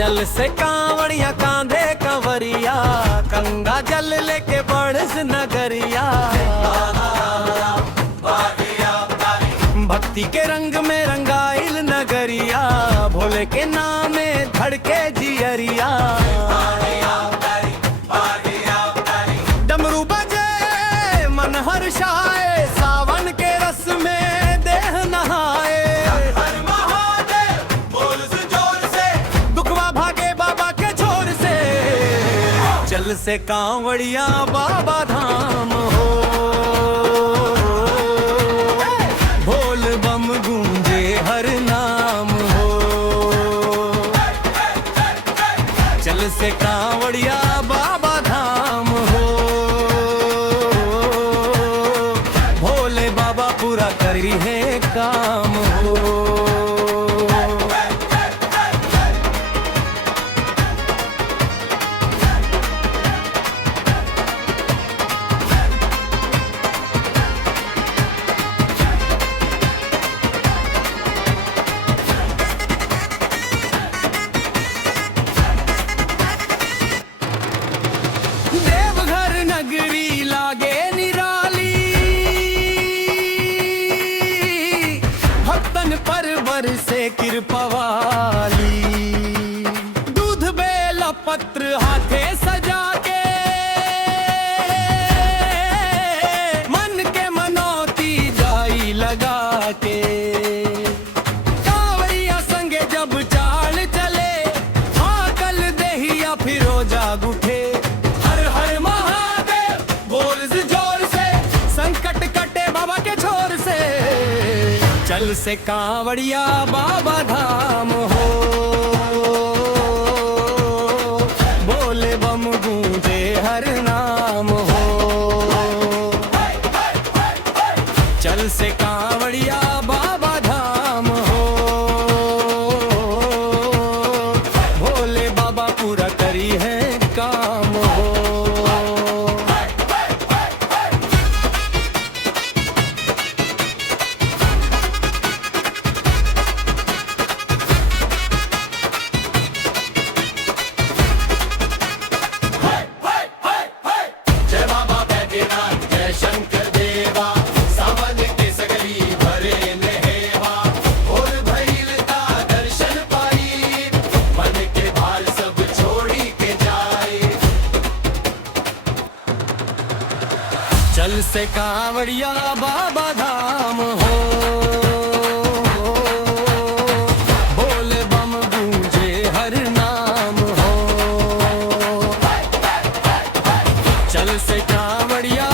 चल से कांवड़िया कांधे कंवरिया, गंगा जल लेके बढ़स नगरिया। भक्ति के रंग में रंगाइल नगरिया, भोले के नाम में धड़के जियरिया। डमरू बजे मन हर्षाए, सावन के रस में देह नहाए। चल से कांवड़िया बाबा धाम हो, बोल बम गूंजे हर नाम हो। चल से कांवड़िया बाबा धाम हो, भोले बाबा पूरा करी है काम हो। नगरी लागे निराली, भक्तन पर बरसे कृपा वाली। दूध बेला पत्र हाथे सजा के, मन के मनौती गाई लगा के। कांवरिया संगे जब चाल चले, हाकल देहिया फिरो जाग उठे। चल से कांवड़िया बाबा धाम हो, बोले बम गूंजे हर नाम हो। चल से कांवड़िया बाबा धाम हो, भोले बाबा पूरा करी है काम हो। चल से कांवड़िया बाबा धाम हो, बोले बम गूंजे हर नाम हो। चल से कांवड़िया